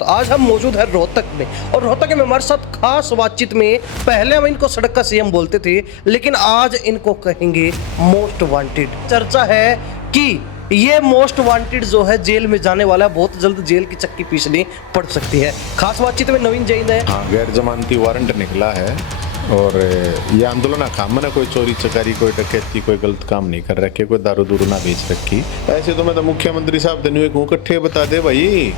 तो आज हम मौजूद है रोहतक में और रोहतक में हमारे साथ खास बातचीत में पहले हम इनको सड़क का सीएम बोलते थे, लेकिन आज इनको कहेंगे मोस्ट वांटेड। चर्चा है कि ये मोस्ट वांटेड जो है जेल में जाने वाला है, बहुत जल्द जेल की चक्की पीसनी पड़ सकती है। खास बातचीत में नवीन जैन है। हाँ, गैर जमानती वारंट निकला है और ये आंदोलन काम ना कोई चोरी चकारी, कोई डकैती, कोई गलत काम नहीं कर रखे, कोई दारू दूरू ना बेच रखी। ऐसे तो मैं तो मुख्यमंत्री साहब तेन एक इकट्ठे बता दे भाई,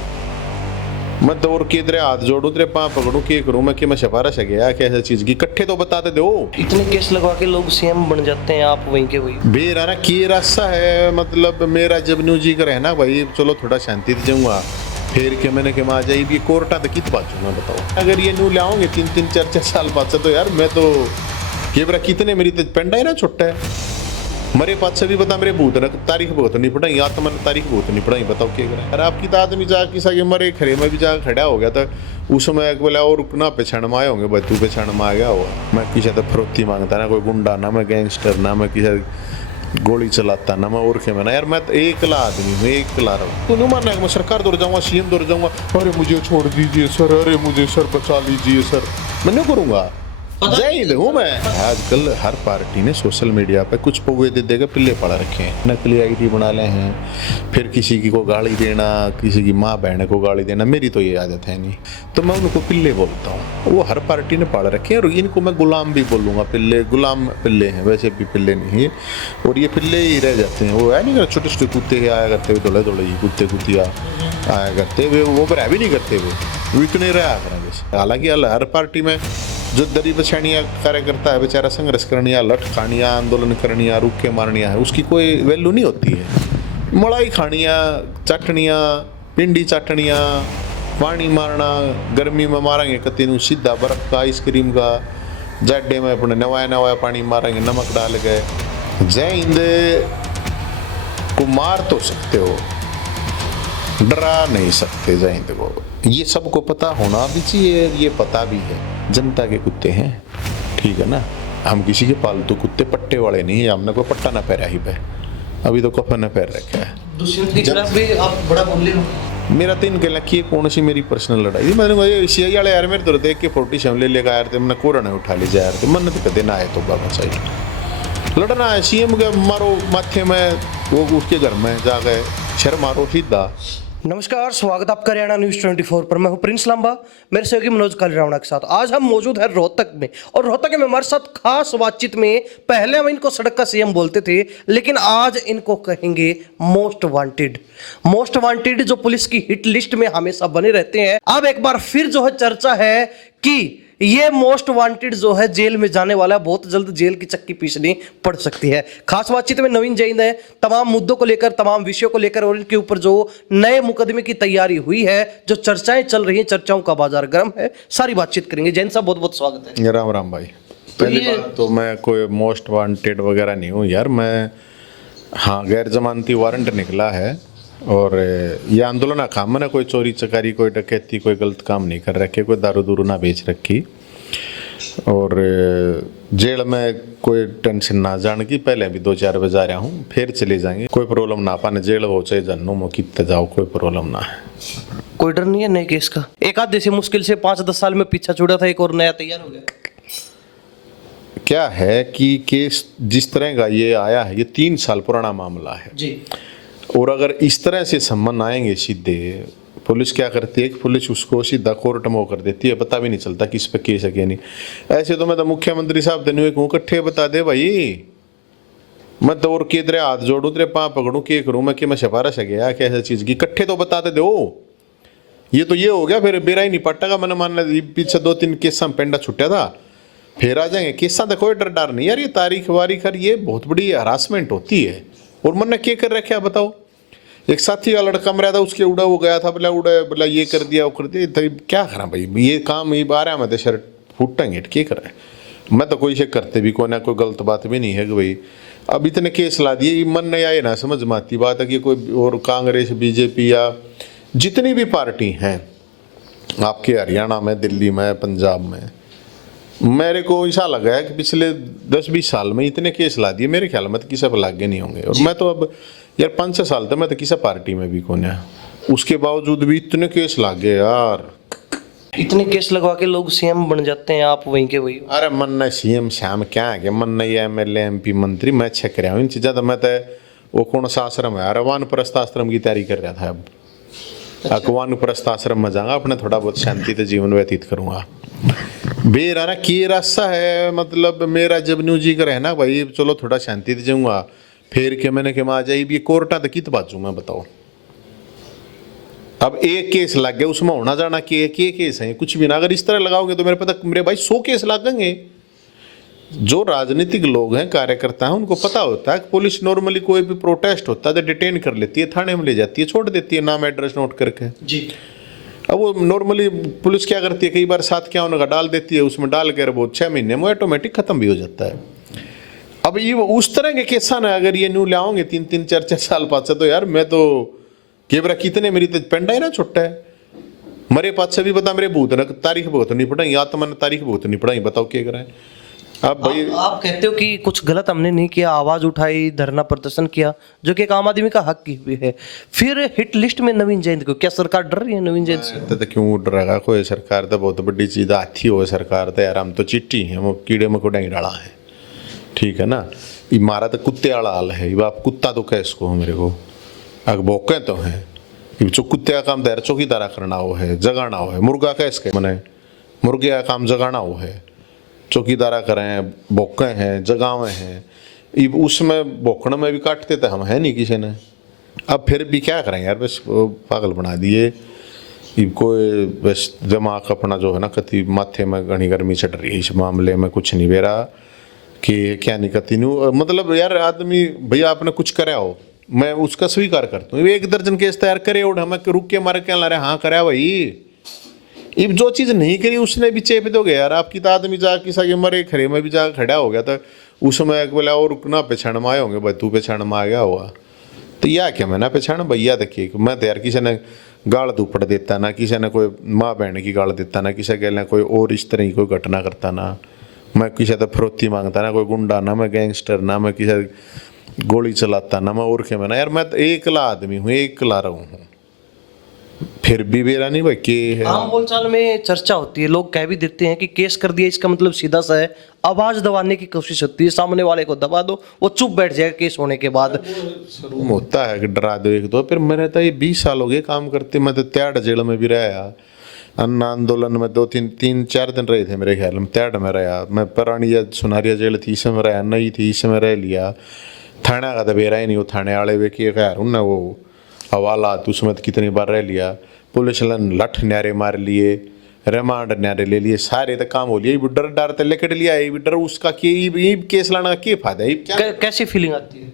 मैं तो और किधर हाथ जोड़ू तेरे पाँव पकड़ू के करूँ मैं कि मैं सिफारिश है गया कैसे चीज की इकट्ठे तो बताते दो। इतने केस लगवा के लोग सीएम बन जाते हैं, आप वहीं के वहीं बेराना की रास्ता है। मतलब मेरा जब न्यू जी का रहना भाई, चलो थोड़ा शांति से जाऊंगा फिर के मैंने के माँ जाइए कोर्टा तो कित बात मैं बताओ। अगर ये न्यू लाओगे 3-4 साल बाद से तो यार मैं तो ये बरा कितने मेरी तो पेंडा है ना छोटा है मरे पास से भी बता मेरे भूत ना तारीख बहुत नहीं पढ़ाई, या तो मैंने तारीख बहुत नहीं पढ़ाई, बताओ क्या करें। अरे आपकी तो आदमी जा किसा के मरे खरे में भी जा खड़ा हो गया था उस समय बोला और रुकना पहचान में आए होंगे भाई, तू पहचान में आ गया होगा। मैं किसी तो फरोख्ती मांगता ना कोई गुंडा, ना मैं गैंगस्टर, ना मैं किसी गोली चलाता, ना मैं और के मैं यार मैं तो एकला आदमी हूँ, एकला रहा। तू नहीं मानना मैं सरकार दौड़ जाऊँगा, सीएम दौड़ जाऊँगा, अरे मुझे छोड़ दीजिए सर, अरे मुझे सर बचा लीजिए सर, मैं नहीं करूँगा। जय हिंद हूँ मैं। आजकल हर पार्टी ने सोशल मीडिया पे कुछ पौवे दे देकर पिल्ले पड़ा रखे हैं, नकली आईडी बना ले हैं, फिर किसी की को गाली देना, किसी की माँ बहन को गाली देना। मेरी तो ये आदत है नहीं, तो मैं उनको पिल्ले बोलता हूँ। वो हर पार्टी ने पाड़ रखे हैं और इनको मैं गुलाम भी बोलूँगा। पिल्ले गुलाम पिल्ले हैं, वैसे भी पिल्ले नहीं है और ये पिल्ले ही रह जाते हैं। वो है नहीं छोटे छोटे कुत्ते आया करते हुए, दौड़े दौड़े कुत्ते कुतिया आया करते हुए, वो पर भी नहीं करते वो इतने रहा करें वैसे। हालांकि हर पार्टी में जो दरी बछानिया कार्यकर्ता है बेचारा, संघर्ष करनिया, लठ खानिया, आंदोलन करनिया, रुक के मारनिया है, उसकी कोई वैल्यू नहीं होती है। मलाई खानिया, चटनिया, पिंडी चटनिया, पानी मारना, गर्मी में मारेंगे कत्ती सीधा बर्फ का, आइसक्रीम का, जाडे में अपने नवाया नवाया पानी मारेंगे नमक डाल के। जय हिंद को मार तो सकते हो, डरा नहीं सकते जय हिंद को। ये सबको पता होना भी चाहिए, ये पता भी है जनता के कुत्ते हैं, ठीक है ना। हम किसी के पालतू कुत्ते पट्टे वाले नहीं है, हमने कोई पट्टा ना पैरा ही पे, अभी तो कफन ने पैर रखा है। दुष्यंत के खिलाफ भी आप बड़ा बोल रहे हो। मेरा तो इनके लकी कौन सी मेरी पर्सनल लड़ाई थी, मैंने ये सीआई वाले यार मेरे तो देख के 47 ले लेकर आए थे, मैंने कोरा ने उठा लीजिए यार, मन तो कदे ना आए तो बाबा चाहिए लड़ना है सीएम के मारो माथे में, वो उसके घर में जा गए शर मारो सीधा। नमस्कार, स्वागत आपका हरियाणा न्यूज 24 पर। मैं हूं प्रिंस लांबा, मेरे सहयोगी मनोज कालीरावणा के साथ। आज हम मौजूद है रोहतक में और रोहतक में हमारे साथ खास बातचीत में पहले हम इनको सड़क का सीएम बोलते थे, लेकिन आज इनको कहेंगे मोस्ट वांटेड। मोस्ट वांटेड जो पुलिस की हिट लिस्ट में हमेशा बने रहते हैं। अब एक बार फिर जो है चर्चा है कि ये मोस्ट वांटेड जो है जेल में जाने वाला है, बहुत जल्द जेल की चक्की पीसनी पड़ सकती है। खास बातचीत में नवीन जैन है। तमाम मुद्दों को लेकर, तमाम विषयों को लेकर और इनके ऊपर जो नए मुकदमे की तैयारी हुई है, जो चर्चाएं चल रही हैं, चर्चाओं का बाजार गर्म है, सारी बातचीत करेंगे। जैन साहब बहुत बहुत स्वागत है। राम राम भाई। पहली बात तो मैं कोई मोस्ट वांटेड वगैरह नहीं हूँ यार, मैं हाँ गैर जमानती वारंट निकला है और ये आंदोलन काम ना कोई चोरी चकारी, कोई डकैती, कोई गलत काम नहीं कर रखे, कोई दारू दूरू ना बेच रखी और जेल में कोई टेंशन ना जाने की। पहले भी 2-4 बजे आ रहा हूँ, फिर चले जाएंगे, कोई प्रॉब्लम ना पाने। जेल हो चाहे जन्नों में कितने जाओ, कोई प्रॉब्लम ना है। कोई डर नहीं है नए केस का? एक आध जैसे मुश्किल से 5-10 साल में पीछा छुड़ा था, एक और नया तैयार हो गया। क्या है कि केस जिस तरह का ये आया है, ये 3 साल पुराना मामला है जी। और अगर इस तरह से सम्मन आएंगे सीधे, पुलिस क्या करती है कि पुलिस उसको सीधा कोर्ट में कर देती है, पता भी नहीं चलता किस पे केस है क्या नहीं। ऐसे तो मैं तो मुख्यमंत्री साहब तेन एक इकट्ठे बता दे भाई, मैं तो और किधर हाथ जोड़ू तेरे पाँव पकड़ू के करूँ मैं कि मैं सिफारिश है गया कैसे चीज की, इकट्ठे तो बताते दो। ये तो ये हो गया, फिर बेरा ही नहीं पट्टा मैंने मान पीछे 2-3 केस में पेंडा छुट्टा था, फिर आ जाएंगे केसा तो कोई डर नहीं यार। ये तारीख वारीख ये बहुत बड़ी हरासमेंट होती है। और मैंने क्या कर रखा बताओ, एक साथी का लड़का मरा था, उसके उड़ा वो गया था, बोला ये कर दिया वो कर दिया, तो क्या करा भाई, ये काम ये बारह में तो शर्ट फूटेंगे क्या करा है। मैं तो कोई से करते भी कोई ना कोई गलत बात भी नहीं है कि भाई अब इतने केस ला दिए, मन नहीं आए ना समझ में आती बात है कि कोई और कांग्रेस बीजेपी या जितनी भी पार्टी हैं आपके हरियाणा में, दिल्ली में, पंजाब में, मेरे को ऐसा लगा है कि पिछले 10-20 साल में इतने केस ला दिए, मेरे ख्याल में तो किसी पर लागे नहीं होंगे। और मैं तो अब यार 5-6 साल तक मैं तो किसी पार्टी में भी कौन है, उसके बावजूद भी इतने केस लाग गए यार। इतने केस लगवा के लोग सीएम बन जाते हैं, आप वहीं के वही हो। अरे मन न सीएम श्याम क्या है मन नहीं एमएलए एमपी मंत्री मैं छक रहा हूँ इन चीज़ा। तो मैं तो वो कौन सा आश्रम है यार, वानप्रस्थ आश्रम की तैयारी कर रहा था। अब वानप्रस्थ आश्रम में जाऊंगा, अपने थोड़ा बहुत शांति से जीवन व्यतीत करूंगा। बेराना की रास्ता है, मतलब मेरा जब न्यू जी का रहना भाई, चलो थोड़ा शांति से जाऊंगा। फिर के मैंने के आ जाई भी कोर्टा तो कित बाजू मैं बताओ। अब एक केस लग गया, उसमें होना जाना कि एक ही केस है, कुछ भी ना। अगर इस तरह लगाओगे तो मेरे पता मेरे भाई 100 केस लगेंगे। जो राजनीतिक लोग हैं, कार्यकर्ता हैं, उनको पता होता है कि पुलिस नॉर्मली कोई भी प्रोटेस्ट होता है तो डिटेन कर लेती है, थाने में ले जाती है, छोड़ देती है नाम एड्रेस नोट करके जी। अब वो नॉर्मली पुलिस क्या करती है, कई बार 751 का डाल देती है, उसमें डाल कर वो 6 महीने में ऑटोमेटिक खत्म भी हो जाता है। अब ये उस तरह के केसा ना अगर ये न्यू लाओगे 3-3 4-4 साल पास तो यार मैं तो केबरा कितने मेरी तो पेंडा है ना छोटा है मरे पास से भी बता मेरे भूत ना तारीख बहुत नहीं पढ़ाई, या तो मैंने तारीख बहुत नहीं पढ़ाई, बताओ क्या कराए। अब भाई आप कहते हो कि कुछ गलत हमने नहीं किया, आवाज उठाई, धरना प्रदर्शन किया, जो कि एक आम आदमी का हक की भी है, फिर हिट लिस्ट में नवीन जयंत को, क्या सरकार डर रही है नवीन जयंत से? तो क्यों डरेगा कोई? सरकार तो बहुत बड़ी चीज़ हाथी हो सरकार तो यार, हम तो चिट्टी हैं, वो कीड़े मकोड़े ही डाला है, ठीक है ना। ये मारा तो कुत्ते वाला हाल है, ये आप कुत्ता तो कह इसको मेरे को, अगर भौके तो हैं जो कुत्ते का काम देर चौकीदारा करना हो है, जगाना हो है। मुर्गा का इसके मने मुर्गे का काम जगाना हो है, चौकीदारा करें, भौके हैं, जगावे हैं, उसमें भौकने में भी काटते थे हम, है नहीं किसी ने। अब फिर भी क्या करें यार, बस पागल बना दिए कोई। बस दिमाग अपना जो है ना कति माथे में घनी गर्मी चढ़ रही है, इस मामले में कुछ नहीं बेरा कि क्या नहीं कती नू। मतलब यार आदमी भैया आपने कुछ कराया हो, मैं उसका स्वीकार करता हूँ। 1 दर्जन केस तैयार करे और हमें रुक के मारे क्या ला रहे, हाँ कराया भाई। अब जो चीज़ नहीं करी उसने भी चेप दोगे यार। आपकी तो आदमी जा किसा के मरे खरे में भी जा खड़ा हो गया था, उसमें बोला और रुकना पेछाण में आए होंगे भाई, तू पेछाण में आ गया हुआ तो या क्या मैं ना पेछाण भैया देखिए मैं तो यार किसी ने गाल दुपड़ देता ना, किसी ने कोई माँ बहन की गाल देता ना, किसी के कोई और इस तरह की कोई घटना करता ना, मैं किसी तो फरोती मांगता ना, कोई गुंडा ना, मैं गैंगस्टर ना, मैं किसी गोली चलाता ना, मैं और क्या मैं ना यार, मैं तो एकला आदमी हूँ, एकला रहूँ हूँ, फिर भी मेरा नहीं भाई के है। आम बोलचाल में चर्चा होती है, लोग कह भी देते हैं कि केस कर दिया इसका मतलब सीधा सा है, आवाज दबाने की कोशिश होती है, सामने वाले को दबा दो, वो चुप बैठ जाएगा केस होने के बाद। होता है कि डरा दो एक दो, फिर मेरे तो ये 20 साल हो गए काम करते, मैं तो त्याड़ जेल में भी रहा, अन्ना आंदोलन में 2-3-4 दिन रहे थे मेरे ख्याल में, त्याड़ में रहा मैं। पुरानी या सुनारिया जेल थी इसमें रहा, नई थी इसमें रह लिया, थाना का तो बेरा ही नहीं, वो थाने वाले वे कि खैर उनने वो हवालात उसमें तो कितनी बार रह लिया, पुलिस लठ न्यारे मार लिए, रिमांड न्यारे ले लिए, सारे तो काम हो लिए, डर डर तो लेकर लिया, ये डर उसका कि केस लाने का क्या फायदा है? कैसी फीलिंग आती है?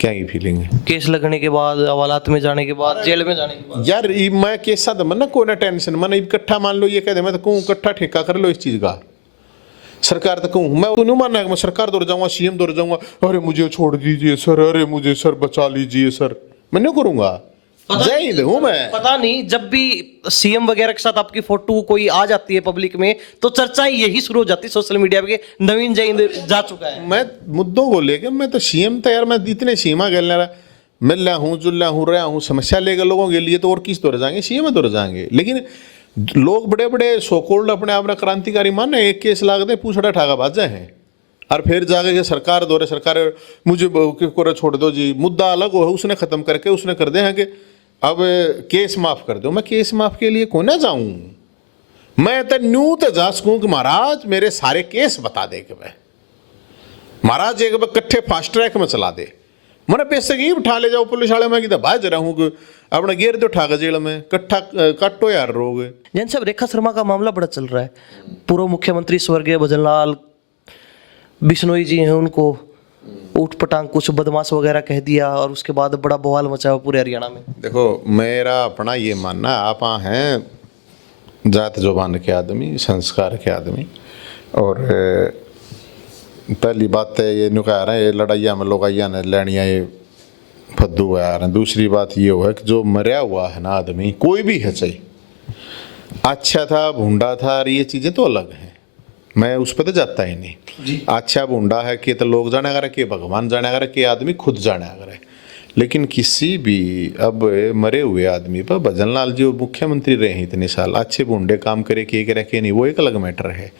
क्या ही फीलिंग है केस लगने के बाद, हवालात में जाने के बाद, जेल में जाने के बाद? यार मैं केस साथ मन को ना टेंशन मन इकट्ठा मान लो, ये कह दे मैं तो कहूँ इकट्ठा ठेका कर लो इस चीज का। सरकार तो कहूँ मैं तो नहीं मानना है, मैं सरकार दौड़ जाऊंगा, सीएम दौड़ जाऊंगा, अरे मुझे छोड़ दीजिए सर, अरे मुझे सर बचा लीजिए सर, मैं नहीं करूंगा। जय हिंद हूँ मैं। पता नहीं जब भी सीएम वगैरह के साथ आपकी फोटो कोई आ जाती है पब्लिक में तो चर्चा यही शुरू हो जाती है सोशल मीडिया पे, नवीन जय हिंद जा चुका है। मैं मुद्दों को लेके मैं तो सीएम था यार, मैं इतने सीमा गल मिल रहा हूँ, जुल रहा हूँ, रहा हूँ, समस्या लेकर लोगों के लिए तो और किस दौर जाएंगे, सीएम दौर जाएंगे। लेकिन लोग बड़े बड़े सोकोल्ड अपने आप क्रांतिकारी मान एक केस लाग दे पूछड़ा ठाका बाजा है, और फिर जाके के सरकार दौरे, सरकार मुझे को छोड़ दो जी, मुद्दा अलग हो उसने खत्म करके उसने कर दे हैं कि अब केस माफ कर दो। मैं केस माफ के लिए कौन जाऊं, मैं तो न्यू तो जा सकूं कि महाराज मेरे सारे केस बता दे कि भाई महाराज एक कट्ठे फास्ट ट्रैक में चला दे, मैंने पैसे की उठा ले जाओ पुलिस वाले में कि बाज रहा हूँ अपना गेर दो उठा जेल में कट्ठा काटो यार रोगे। जैन साहब, रेखा शर्मा का मामला बड़ा चल रहा है, पूर्व मुख्यमंत्री स्वर्गीय भजनलाल बिश्नोई जी हैं, उनको ऊट पटांग कुछ बदमाश वगैरह कह दिया और उसके बाद बड़ा बवाल मचा हुआ पूरे हरियाणा में। देखो मेरा अपना ये मानना, आप हैं जात जुबान के आदमी, संस्कार के आदमी, और पहली बात है ये नु कह रहे हैं ये लड़ाइया में लोग आइया ने लैनिया ये फद्दू आ रहे हैं। दूसरी बात ये है कि जो मरा हुआ है ना आदमी, कोई भी है, चाहे अच्छा था भूंडा था, और ये चीज़ें तो अलग हैं, मैं उस पर तो जाता ही नहीं। अच्छा भूंडा है कि तो लोग जाने अगर के भगवान जाने अगर के आदमी खुद जाने अगर है, लेकिन किसी भी अब मरे हुए आदमी पर भजन लाल जी वो मुख्यमंत्री रहे हैं इतने साल, अच्छे बूढ़े काम करे कि रह के नहीं, वो एक अलग मैटर है।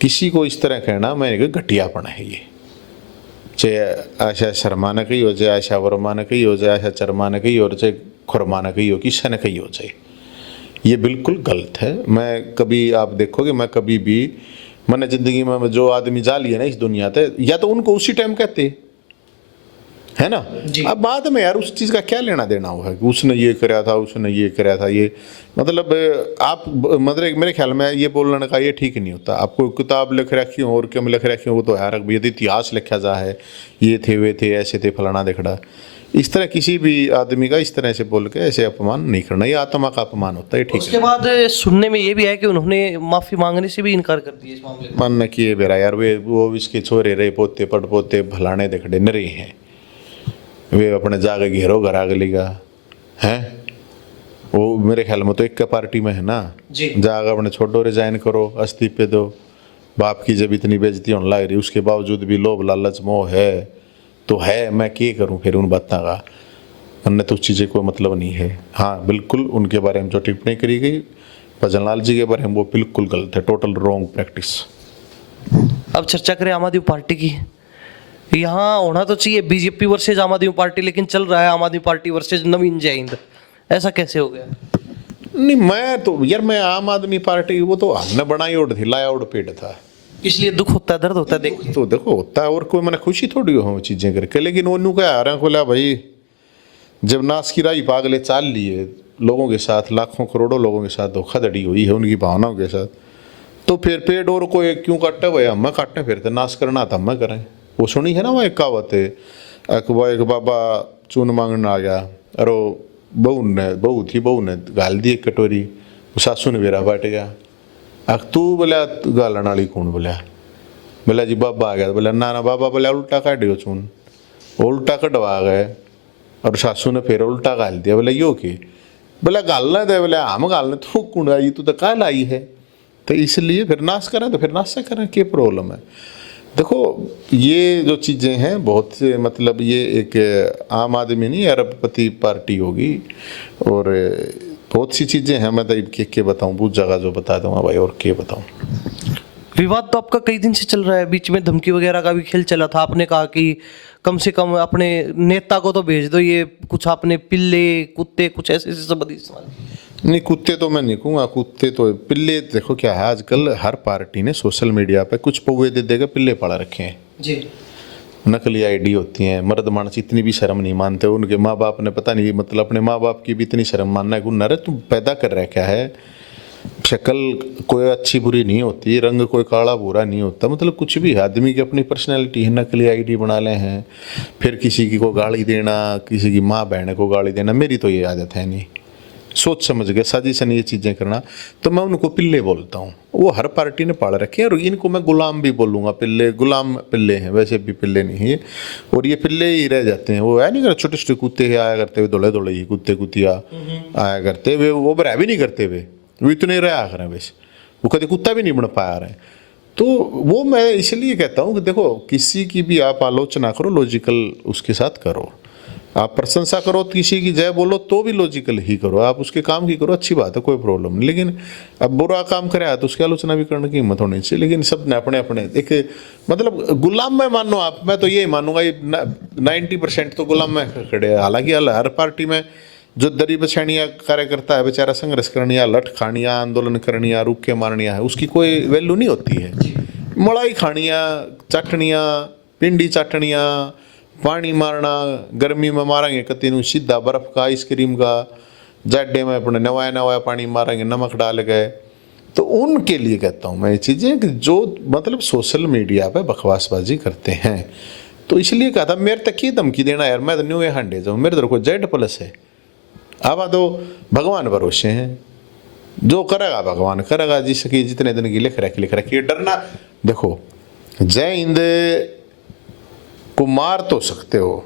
किसी को इस तरह कहना मैंने कहा घटियापन है ये, चाहे आशा शर्मा न कही हो, चाहे आशा वर्मा न कही हो, चाहे आशा चर्मा न कही हो, चाहे खुरमा न कही हो, किसी न कही हो, चाहे ये बिल्कुल गलत है। मैं कभी आप देखोगे मैं कभी भी मैंने ज़िंदगी में जो आदमी जा लिए ना इस दुनिया पे, या तो उनको उसी टाइम कहते है ना। अब बाद में यार उस चीज़ का क्या लेना देना हुआ है कि उसने ये कराया था, उसने ये कराया था, ये मतलब आप मतलब मेरे ख्याल में ये बोलने का ये ठीक नहीं होता। आपको किताब लिख रखी हो और क्यों लिख रखी हो वो तो यार यदि इतिहास लिखा जा है, ये थे वे थे ऐसे थे फलाना देखड़ा, इस तरह किसी भी आदमी का इस तरह से बोल के ऐसे अपमान नहीं करना, ये आत्मा का अपमान होता है। ठीक उसके बाद सुनने में ये भी है कि उन्होंने माफी मांगने से भी इनकार कर दिया इस मामले में। मन किए बेरा यार वो इसके छोरे रहे पोते पट पोते भलाने देखड़े नरे हैं, वे अपने जाके घेरो घर आगली का हैं, वो मेरे ख्याल में तो एक का पार्टी में है ना जी। जाकर अपने छोटो रिजाइन करो, अस्तीफे दो। बाप की जब इतनी बेइज्जती होने लग रही उसके बावजूद भी लोभ लालच मोह है तो है, मैं क्या करूं फिर उन बातों का, अन्य तो उस चीज़ें कोई मतलब नहीं है। हाँ बिल्कुल उनके बारे में जो टिप्पणी करी गई भजन लाल जी के बारे में वो बिल्कुल गलत है, टोटल रॉन्ग प्रैक्टिस। अब चर्चा करें आम आदमी पार्टी की। यहाँ होना तो चाहिए बीजेपी वर्सेज आम आदमी पार्टी, लेकिन चल रहा है आम आदमी पार्टी वर्सेज नवीन जय हिंद। ऐसा कैसे हो गया? नहीं मैं तो यार मैं आम आदमी पार्टी वो तो हमने बनाई और हिलाया और पेट था, इसलिए दुख होता है, दर्द होता है देख। तो देखो होता है और कोई मैंने खुशी थोड़ी हो चीज़ें करके, लेकिन वो क्या आ रहा खोला भाई जब नाश की राई पागले चाल लिए लोगों के साथ, लाखों करोड़ों लोगों के साथ धोखाधड़ी हुई है उनकी भावनाओं के साथ, तो फिर पेड़ और कोई क्यों काटे भाई, हम काटने फिर तो नाश करना था हम करें। वो सुनी है ना वो एक कहावत है, एक बाबा चून मांगने आ गया, अरे बहू थी, बहू ने गाल दी एक कटोरी, वो सासू ने बेरा बाट गया, तू बोला गालन वाली कौन बोला जी बाबा आ गया, बोला ना बाबा बोला उल्टा काटियो चून, उल्टा कटवा गए और सासू ने फिर उल्टा गाल दिया, बोला यो की बोला गालना दे, बोला हम गालने तू कौन आई, तू तो काल आई है, तो इसलिए फिर नाश करें तो फिर नाश से करें, क्या प्रॉब्लम है। देखो ये जो चीज़ें हैं बहुत से मतलब ये एक आम आदमी नहीं अरबपति पार्टी होगी और बहुत सी चीज़ें हैं, मैं तो के बताऊँ बहुत जगह जो बता दूँगा भाई, और क्या बताऊँ। विवाद तो आपका कई दिन से चल रहा है, बीच में धमकी वगैरह का भी खेल चला था। आपने कहा कि कम से कम अपने नेता को तो भेज दो, ये कुछ आपने पिल्ले कुत्ते कुछ ऐसे ऐसे शब्द इस्तेमाल। नहीं कुत्ते तो मैं नहीं कहूँगा, कुत्ते तो पिल्ले देखो क्या है आजकल हर पार्टी ने सोशल मीडिया पे कुछ पौवे दे देकर पिल्ले पड़ा रखे हैं जी। नकली आईडी होती हैं, मर्द मानस इतनी भी शर्म नहीं मानते, उनके माँ बाप ने पता नहीं मतलब अपने माँ बाप की भी इतनी शर्म मानना है गुन्ना रे तुम पैदा कर रहा क्या है, शक्ल कोई अच्छी बुरी नहीं होती, रंग कोई काला बुरा नहीं होता, मतलब कुछ भी है, आदमी की अपनी पर्सनैलिटी है, नकली आईडी बना ले हैं, फिर किसी की को गाली देना, किसी की माँ बहन को गाली देना, मेरी तो ये आदत है नहीं, सोच समझ के साजिशन ये चीज़ें करना, तो मैं उनको पिल्ले बोलता हूँ। वो हर पार्टी ने पाल रखे हैं और इनको मैं गुलाम भी बोलूँगा, पिल्ले गुलाम पिल्ले हैं, वैसे भी पिल्ले नहीं है और ये पिल्ले ही रह जाते हैं। वो है नहीं कर छोटे छोटे कुत्ते आया करते हुए दौड़े दौड़े ही कुत्ते कुतिया आया करते वे, वो रह भी नहीं करते वे, वो इतने रहा करें वैसे, वो कभी कुत्ता भी नहीं बन पाया रहे। तो वो मैं इसलिए कहता हूँ कि देखो किसी की भी आप आलोचना करो लॉजिकल उसके साथ करो, आप प्रशंसा करो किसी की जय बोलो तो भी लॉजिकल ही करो, आप उसके काम की करो, अच्छी बात है कोई प्रॉब्लम नहीं, लेकिन अब बुरा काम करे तो उसकी आलोचना भी करने की हिम्मत होनी चाहिए। लेकिन सब ने अपने अपने एक मतलब गुलाम में मानो आप, मैं तो यही मानूंगा ये 90% तो गुलाम में खड़े हैं। हालांकि हर पार्टी में जो दरी बछानिया कार्यकर्ता है बेचारा संघर्ष करनिया, लठ खानिया, आंदोलन करनिया, रुक के मारनिया है, उसकी कोई वैल्यू नहीं होती है। मलाई खानिया, चटनिया, पिंडी चटनिया, पानी मारना, गर्मी में मारेंगे कतीनू सीधा बर्फ का आइसक्रीम का, जाडे में अपने नवाया नवाया पानी मारेंगे नमक डाल गए, तो उनके लिए कहता हूँ मैं ये चीज़ें कि जो मतलब सोशल मीडिया पे बकवासबाजी करते हैं। तो इसलिए कहा था मेरे तक की धमकी देना यार, मैं तो न्यू हंडे जाऊँ, मेरे तरफ को जेड प्लस है, आवा तो भगवान भरोसे हैं, जो करेगा भगवान करेगा, जिसकी जितने दिन की लिख रखी डरना। देखो जय हिंद को मार तो सकते हो,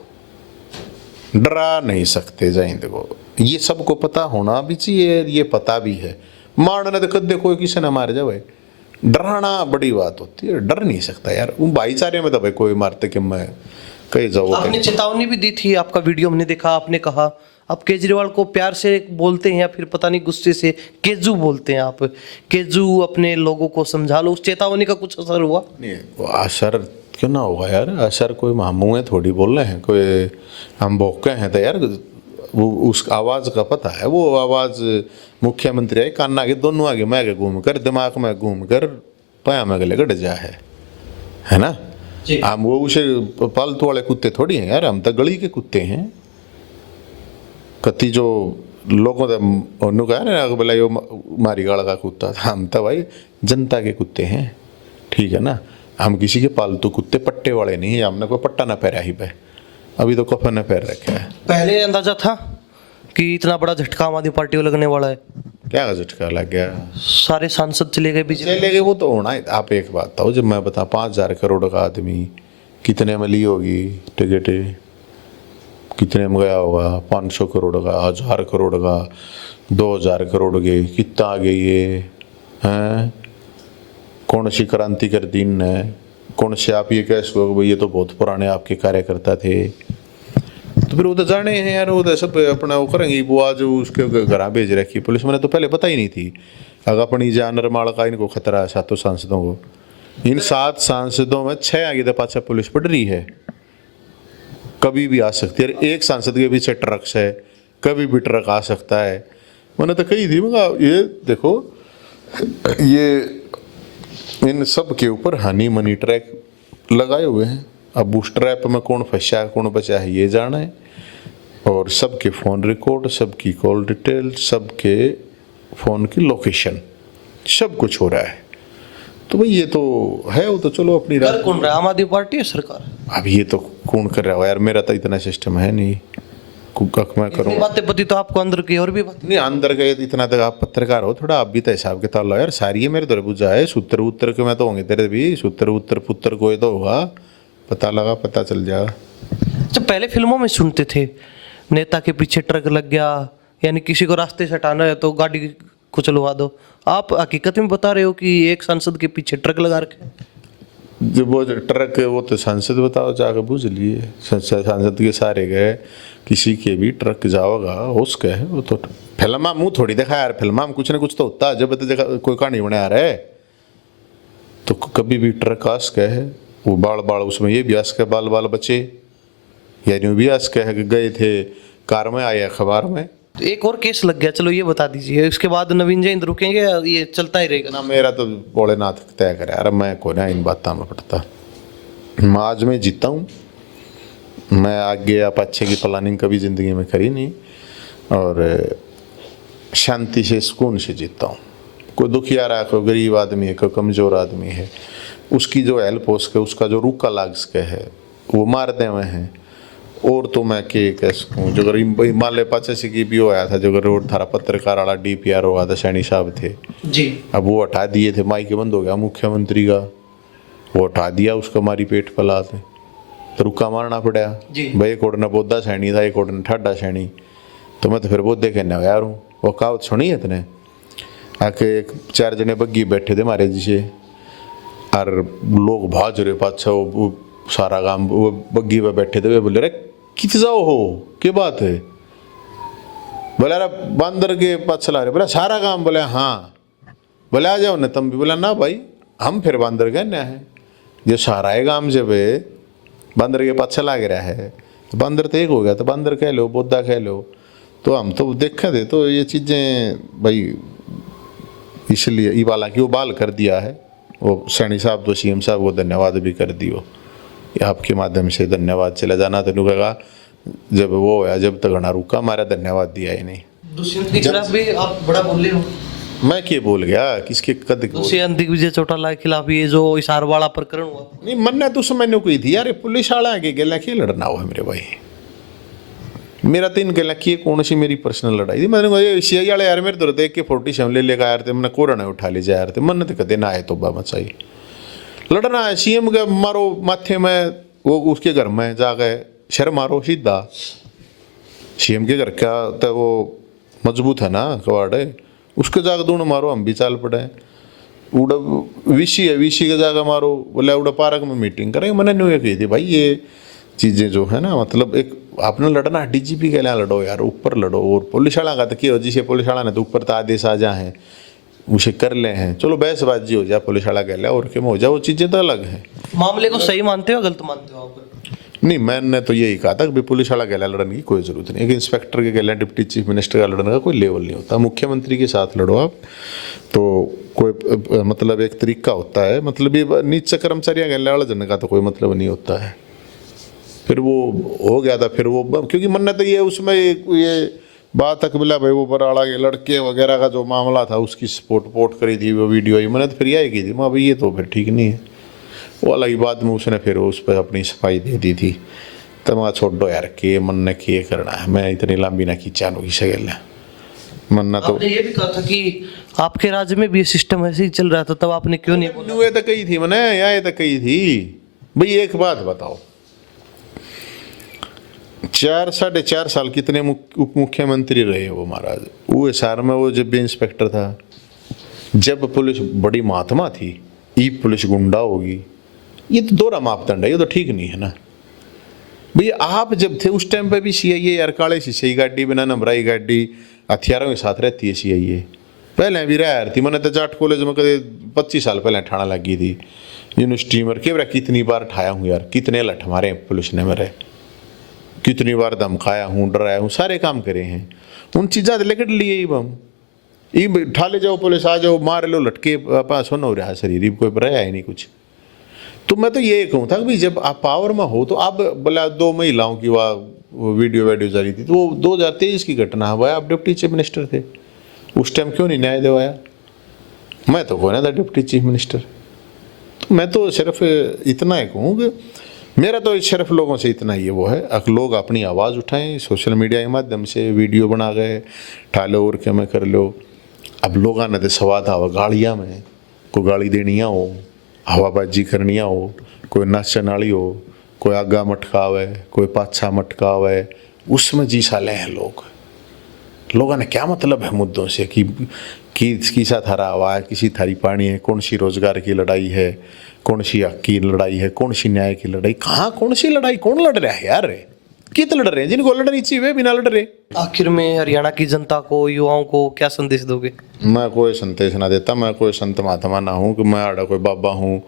डरा नहीं सकते जय हिंद को, ये सबको पता होना भी चाहिए, ये पता भी है। मारना तो कदे कोई किसी ने मार जाए, डराना बड़ी बात होती है, डर नहीं सकता यार। वो भाईचारे में तो भाई कोई मारते कि मैं कहीं जाओ आपने चेतावनी भी दी थी, आपका वीडियो हमने देखा, आपने कहा आप केजरीवाल को प्यार से बोलते हैं या फिर पता नहीं गुस्से से केजू बोलते हैं आप, केजू अपने लोगों को समझा लो, उस चेतावनी का कुछ असर हुआ? नहीं, वो असर क्यों ना होगा यार, असर कोई मुँह थोड़ी बोल रहे हैं, कोई हम भौंके हैं तो यार वो उस आवाज़ का पता है, वो आवाज़ मुख्यमंत्री है कान आगे दोनों आगे मैं आगे घूम कर दिमाग में घूम कर पाया में गले गड़ जा है ना। हम वो उसे पालतू वाले कुत्ते थोड़ी हैं यार, हम तो गली के कुत्ते हैं। कति जो लोगों ने कहा ना बोला यो मारी गाड़ा का कुत्ता था, हम तो भाई जनता के कुत्ते हैं, ठीक है ना। हम किसी के पालतू कुत्ते पट्टे वाले नहीं है, हमने कोई पट्टा ना पैरा ही पे, अभी तो कफन ने पैर रखा है। पहले अंदाजा था कि इतना बड़ा झटका आम आदमी पार्टी को लगने वाला है? क्या का झटका लग गया? सारे सांसद चले गए बीजेपी। चले गए वो तो होना है। आप एक बात बताओ, जब मैं बता 5,000 करोड़ का आदमी कितने में ली होगी टिकटें, कितने में गया होगा? 500 करोड़ का, 1,000 करोड़ का, 2,000 करोड़ के, कितना आ गई ये हैं? कौन सी क्रांति कर दी ने? कौन से आप ये कह सको भाई ये तो बहुत पुराने आपके कार्यकर्ता थे? तो फिर वो तो जाने हैं यार, वो तो सब अपना वो करेंगे। वो आज उसके घर भेज रखी पुलिस, मैंने तो पहले पता ही नहीं थी। अगर अपनी जान रमाल का इनको खतरा है 7 सांसदों को, इन 7 सांसदों में 6 आगे तो पाछा पुलिस पड़ रही है, कभी भी आ सकती है। एक सांसद के पीछे ट्रक है, कभी भी ट्रक आ सकता है। मैंने तो कही थी, मैं ये देखो ये इन सब के ऊपर हनी मनी ट्रैक लगाए हुए हैं। अब उस ट्रैप में कौन फंसा कौन बचा है ये जाना है, और सबके फ़ोन रिकॉर्ड, सबकी कॉल डिटेल, सबके फ़ोन की लोकेशन, सब कुछ हो रहा है। तो भाई ये तो है, वो तो चलो अपनी कर कौन रहा है, आम आदमी पार्टी है सरकार? अब ये तो कौन कर रहा हो यार, मेरा तो इतना सिस्टम है नहीं कुक मैं करूँ। बातें पति तो आपको अंदर की और भी बात नहीं अंदर गए इतना तक, आप पत्रकार हो, थोड़ा आप भी तो हिसाब किताब लो यार। सारी है मेरे तो बुझा है, सूत्र उत्तर के मैं तो होंगे तेरे भी, सूत्र उत्तर पुत्र कोई तो होगा, पता लगा पता चल जाएगा। जब पहले फिल्मों में सुनते थे नेता के पीछे ट्रक लग गया, यानी किसी को रास्ते से हटाना है तो गाड़ी को चलवा दो, आप हकीकत में बता रहे हो कि एक सांसद के पीछे ट्रक लगा रखे? जब वो ट्रक वो तो सांसद बताओ जाकर बुझ लिए, सांसद के सारे गए, किसी के भी ट्रक जाओगा उसके है। वो तो फिल्म मुँह थोड़ी देखा यार, फिल्म में कुछ ना कुछ तो होता है, जब तो कोई कहानी बना रहा है तो कभी भी ट्रक आस के है, वो बाल बाल उसमें ये भी आस के बाल बाल बचे, यानी भी आस के है कि गए थे कार में, आए अखबार में। तो एक और केस लग गया, चलो ये बता दीजिए, इसके बाद नवीन जैन रुकेंगे, ये चलता ही रहेगा ना? मेरा तो भोलेनाथ तय करे यार, मैं को ना इन बातों में पड़ता। मैं आज में जीता हूँ, मैं आगे या पाछे की प्लानिंग कभी ज़िंदगी में करी नहीं, और शांति से सुकून से जीता हूँ। कोई दुखिया रहा, कोई गरीब आदमी है, कोई कमज़ोर आदमी है, उसकी जो हेल्प हो सके, उसका जो रूखा लाग सके है, वो मारते हुए हैं। और तो मैं कह सकूँ, जो हिमालय पाचे से की भी होया था, जो रोड थारा पत्रकार वाला DPR हुआ था, सैनी साहब थे जी, अब वो हटा दिए थे, माइक बंद हो गया मुख्यमंत्री का, वो हटा दिया, उसको हमारी पेट फैला थे तो रुका मारना पड़ा भाई। एक ओढ़ना बोधा सैनी था, एक ओढ़ना ठाडा सैनी, तो मैं तो फिर बोधे कहने यार हूँ। वो कहावत सुनी है इतने आके 4 जने बग्गी बैठे थे हमारे जिसे, और लोग भाज रहे पाछा, वो सारा गांव वो बग्गी पे बैठे थे, वे बोले रे कित जाओ हो, क्या बात है? बोले अरे बंदर के पास चला रहे, बोला सारा गांव, बोले हाँ, बोले आ जाओ ना तुम भी, बोला ना भाई हम फिर बंदर कहने हैं, जो सारा है गांव जब बंदर के पास चला गया है, तो बंदर तो एक हो गया, तो बंदर कह लो, बोधा कह लो, तो हम तो देखे थे। तो ये चीज़ें भाई इसलिए ये वाला कि वो बाल कर दिया है, वो सैनी साहब तो CM साहब को धन्यवाद भी कर दियो, आपके माध्यम से धन्यवाद चला जाना तेनू कहेगा, जब वो होया जब तक घना रुका हमारा धन्यवाद दिया ही नहीं। दुष्यंत के खिलाफ भी आप बड़ा बोले हो? मैं क्या बोल गया, किसके कद दुष्यंत दिग्विजय चौटाला के खिलाफ ये जो इशार वाला प्रकरण हुआ? नहीं मन तो मैंने कोई थी यार, पुलिस वाला के गला की लड़ना हुआ है मेरे भाई, मेरा तो इन गला की कौन सी मेरी पर्सनल लड़ाई थी। मैंने कहा CI वाले यार मेरे तो देख के 47 ले लेकर आए थे, मैंने कोरोना उठा ली जाए थे, मन तो कदे ना आए तो मचाई लड़ना है। CM के मारो माथे में, वो उसके घर में जाके शर मारो सीधा, CM के घर का तो वो मजबूत है ना कवाड़, उसके जाकर दोनों मारो, हम भी चाल पड़े। उड़ा VC है, VC के जाकर मारो, बोले उड़ा पार्क में मीटिंग करेंगे। मैंने न्यू कही थी भाई ये चीज़ें जो है ना, मतलब एक आपने लड़ना डीजीपी के लिए लड़ो यार, ऊपर लड़ो। और पुलिस वाला का तो क्या हो, जिसे पुलिस वाला ने तो ऊपर तो आदेश आ जा है उसे कर ले हैं, चलो बहसबाजी हो जाए पुलिस वाला कह ले और क्यों हो जाए, वो चीज़ें तो अलग हैं। मामले को सही मानते हो गलत मानते हो आप? नहीं, मैंने तो यही कहा था कि पुलिस वाला गला लड़ने की कोई जरूरत नहीं। एक इंस्पेक्टर के गला डिप्टी चीफ मिनिस्टर का लड़ने का कोई लेवल नहीं होता। मुख्यमंत्री के साथ लड़ो आप तो कोई मतलब एक तरीका होता है, मतलब ये नीचे कर्मचारियों गला लड़ने का तो कोई मतलब नहीं होता है। फिर वो हो गया था, फिर वो क्योंकि मन्नत तो ये उसमें ये बात अकबिला भाई वो बराड़ा के लड़के वगैरह का जो मामला था उसकी सपोर्ट करी थी वो वीडियो, मैंने तो फिर यही की थी माँ भाई ये तो फिर ठीक नहीं है। वो अलग ही बात में उसने फिर उस पर अपनी सफाई दे दी थी। तो मैं छोड़ो यार के मन ने किए करना है, मैं इतनी लंबी ना खींचा नो किसे गल मन्ना। तो आपने ये भी कहा था कि आपके राज्य में भी ये सिस्टम ऐसे ही चल रहा था, तब आपने क्यों नहीं बोला? ये तो कही थी मैंने, यहाँ ये तो कही थी भाई। एक बात बताओ, 4-4.5 साल कितने उप मुख्यमंत्री रहे वो महाराज। वो एसआर में वो जब भी इंस्पेक्टर था, जब पुलिस बड़ी महात्मा थी, ई पुलिस गुंडा होगी, ये तो दोहरा मापदंड है, ये तो ठीक नहीं है ना भैया। आप जब थे उस टाइम पे भी सीआईए यार, काले शीशे की गाड़ी बिना नंबराई गाड़ी हथियारों के साथ रहती है सीआईए। पहले भी रहा थी, मैंने तो जाट कॉलेज में कदे 25 साल पहले ठाणा लगी थी यूनिवर्सिटी में। केवरा कितनी बार ठाया हूँ यार, कितने लठ मारे पुलिस ने मेरे, कितनी बार धमकाया हूँ, डराया हूँ, सारे काम करे हैं। उन चीज़ा लेकर लिए ही हम ये ठाले जाओ पुलिस आ जाओ मार लो लटके पास होना हो रहा शरीर, कोई रहा ही नहीं कुछ। तो मैं तो ये कहूँ था कि भाई जब आप पावर में हो तो आप बोला 2 महिलाओं की वह वीडियो जारी थी, तो वो 2023 की घटना है भाई। आप डिप्टी चीफ मिनिस्टर थे उस टाइम, क्यों नहीं न्याय दिवाया? मैं तो कौन था डिप्टी चीफ मिनिस्टर। तो मैं तो सिर्फ इतना ही कहूँ कि मेरा तो सिर्फ लोगों से इतना ही है वो है, अगर लोग अपनी आवाज़ उठाएं सोशल मीडिया के माध्यम से, वीडियो बना गए ठालो और क्या मैं कर लो। अब लोग आने तो स्वाद आवा गाड़ियाँ में, कोई गाड़ी देनिया हो, हवाबाजी करनिया हो, कोई नाचन वाली हो, कोई आगा मटकावे, कोई पाछा मटकावे, उसमें जी साले हैं लोग। लोगों ने क्या मतलब है मुद्दों से कि किसा थारा हवा है, किसी थारी पानी है, कौन सी रोजगार की लड़ाई है, कौन सी हक की लड़ाई है, कौन सी न्याय की लड़ाई, कहाँ कौन सी लड़ाई, कौन लड़ रहा है यार? कित लड़ रहे हैं? जिनको लड़नी चाहिए वे बिना लड़ रहे। आखिर में हरियाणा की जनता को, युवाओं को क्या संदेश दोगे? मैं कोई संदेश ना देता, मैं कोई संत महात्मा ना हूँ कि मैं आड़ा कोई बाबा हूँ,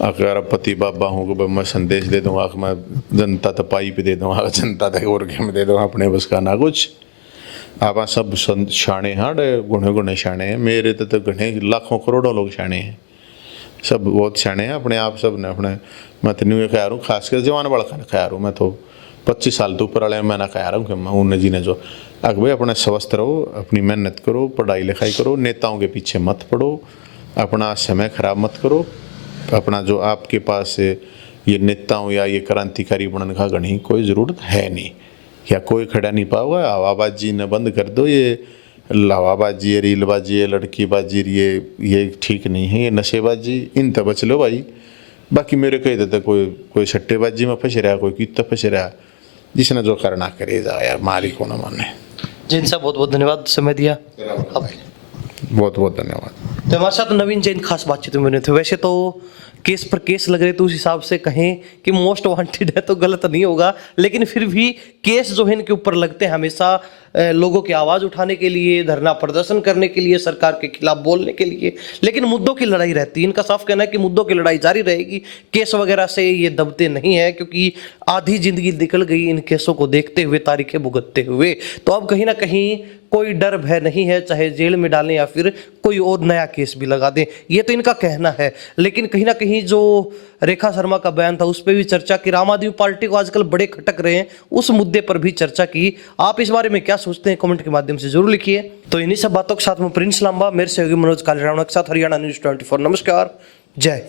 अरबपति बाबा हूँ कि मैं संदेश दे दूंगा कि मैं जनता तो पाइप दे दूंगा, जनता तक और गेम दे दूंगा, अपने बस का ना कुछ। आप सब संत शाणे हाँ गुणे गुणे शाणे हैं, मेरे तो घने लाखों करोड़ों लोग शाणे हैं, सब बहुत शाणे हैं अपने आप सब ने अपने। मैं तो न्यू कह रहा हूँ, खासकर जवान बड़ा कह रहा हूँ, मैं तो 25 साल तो ऊपर वाले मैं ना कह रहा हूँ कि मैं उन्हें जी ने जो अगर भाई अपने स्वस्थ रहो, अपनी मेहनत करो, पढ़ाई लिखाई करो, नेताओं के पीछे मत पड़ो, अपना समय खराब मत करो। अपना जो आपके पास ये नेताओं या ये क्रांतिकारी बनने का गणी कोई ज़रूरत है नहीं, या कोई खड़ा नहीं पाओगा। हवाबाजी ने बंद कर दो, ये हवाबाजी है, रीलबाजी है, लड़कीबाजी ये ठीक नहीं है, ये नशेबाजी, इन तक बच लो भाई। बाकी मेरे कही देते कोई सट्टेबाजी में फंस रहा, कोई कित फंस रहा, जिसने जो करना करे जा यार, मालिक को ना माने। जैन साहब बहुत बहुत धन्यवाद समय दिया। बहुत बहुत धन्यवाद। तो हमारे साथ नवीन जैन खास बातचीत में बने थे। वैसे तो केस पर केस लग रहे तो उस हिसाब से कहें कि मोस्ट वांटेड है तो गलत नहीं होगा, लेकिन फिर भी केस जो है इनके ऊपर लगते हैं हमेशा लोगों की आवाज़ उठाने के लिए, धरना प्रदर्शन करने के लिए, सरकार के खिलाफ बोलने के लिए, लेकिन मुद्दों की लड़ाई रहती है। इनका साफ कहना है कि मुद्दों की लड़ाई जारी रहेगी, केस वगैरह से ये दबते नहीं है, क्योंकि आधी जिंदगी निकल गई इन केसों को देखते हुए, तारीखें भुगतते हुए। तो अब कहीं ना कहीं कोई डर भय नहीं है, चाहे जेल में डालें या फिर कोई और नया केस भी लगा दें, ये तो इनका कहना है। लेकिन कहीं ना कहीं जो रेखा शर्मा का बयान था उस पर भी चर्चा की, आम आदमी पार्टी को आजकल बड़े खटक रहे हैं, उस मुद्दे पर भी चर्चा की। आप इस बारे में क्या सोचते हैं कमेंट के माध्यम से जरूर लिखिए। तो इन्हीं सब बातों के साथ में प्रिंस लांबा, मेरे सहयोगी मनोज कालीराणा के साथ हरियाणा न्यूज़ 24। नमस्कार, जय हिंद।